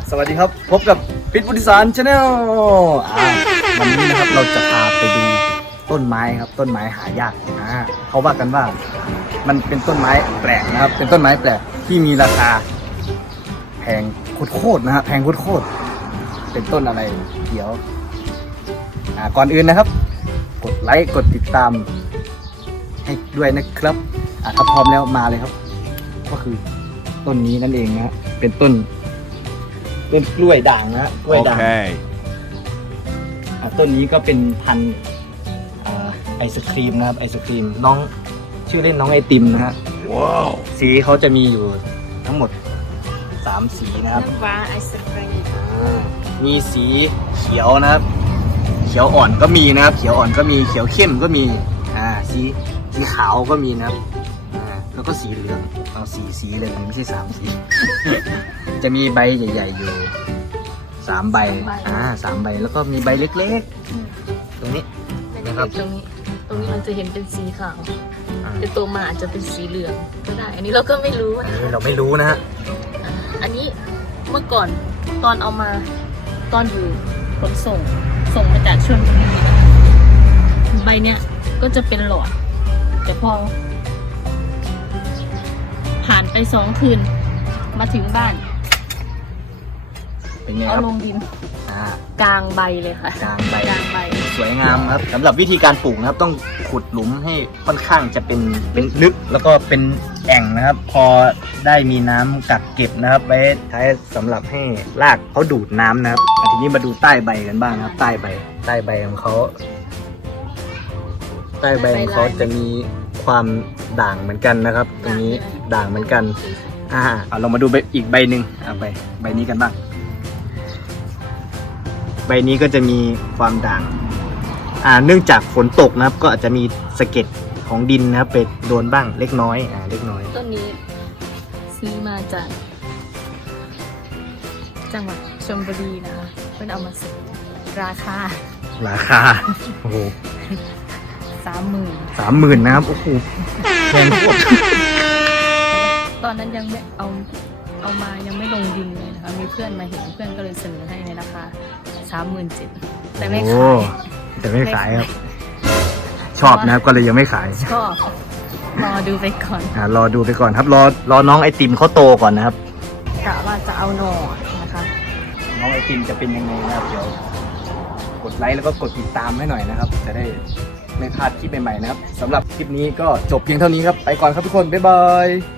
สวัสดีครับพบกับปิดบุติสารชาแนลวันนี้นะครับเราจะพาไปดูต้นไม้ครับต้นไม้หายากเขาว่ากันว่ามันเป็นต้นไม้แปลกนะครับเป็นต้นไม้แปลกที่มีราคาแพงโคตรนะฮะแพงโคตรเป็นต้นอะไรเดี๋ยวก่อนอื่นนะครับกดไลค์กดติดตามให้ด้วยนะครับถ้าพร้อมแล้วมาเลยครับก็คือต้นนี้นั่นเองนะฮะเป็นต้นกล้วยด่างนะฮะกล้วยด่างต้นนี้ก็เป็นพันธุ์ไอศครีมนะครับไอศครีมน้องชื่อเล่นน้องไอติมนะฮะว้าวสีเขาจะมีอยู่ทั้งหมด3สีนะครับน้ำว้าไอศครีมมีสีเขียวนะครับเขียวอ่อนก็มีนะครับเขียวอ่อนก็มีเขียวเข้มก็มีสีขาวก็มีนะครับแล้วก็สีเหลืองเอาสีเลยมันไม่ใช่3 สี จะมีใบใหญ่ๆอยู่3 ใบ3 ใบแล้วก็มีใบเล็กๆตรงนี้นะครับตรงนี้เราจะเห็นเป็นสีขาวแต่ตัวมาอาจจะเป็นสีเหลืองก็ได้อันนี้เราก็ไม่รู้เราไม่รู้นะฮะอันนี้เมื่อก่อนตอนเอามาตอนอยู่ขนส่งมาจากชลบุรีใบเนี้ยก็จะเป็นหลอดแต่พอผ่านไป2 คืนมาถึงบ้านเอาลงดินกลางใบเลยค่ะกลางใบสวยงามครับสำหรับวิธีการปลูกนะครับต้องขุดหลุมให้ค่อนข้างจะเป็นลึกแล้วก็เป็นแอ่งนะครับ พอได้มีน้ำกักเก็บนะครับไว้ใช้สำหรับให้รากเขาดูดน้ำนะครับทีนี้มาดูใต้ใบกันบ้างนะครับใต้ใบของเขาจะมีความด่างเหมือนกันนะครับตรงนี้ด่างเหมือนกันเรามาดูอีกใบหนึ่งใบนี้กันบ้างใบนี้ก็จะมีความด่างเนื่องจากฝนตกนะครับก็อาจจะมีสะเก็ดของดินนะครับไปโดนบ้างเล็กน้อยต้นนี้ซื้อมาจากจังหวัดชลบุรีนะคะเพื่อนเอามาซื้อราคาโอ้โห 30,000 นะครับโอ้โหแพงกว่าตอนนั้นยังไม่เอามายังไม่ลงดินเลยนะคะมีเพื่อนมาเห็นเพื่อนก็เลยเสนอให้ในราคา37,000แต่ไม่ขายครับชอบนะครับก็เลยยังไม่ขายชอบรอดูไปก่อนรอดูไปก่อนครับรอน้องไอติมเขาโตก่อนนะครับกะว่าจะเอาหน่อนะคะน้องไอติมจะเป็นยังไงนะครับเดี๋ยวกดไลค์แล้วก็กดติดตามให้หน่อยนะครับจะได้ไม่พลาดคลิปใหม่ๆนะครับสำหรับคลิปนี้ก็จบเพียงเท่านี้ครับไปก่อนครับทุกคนบ๊ายบาย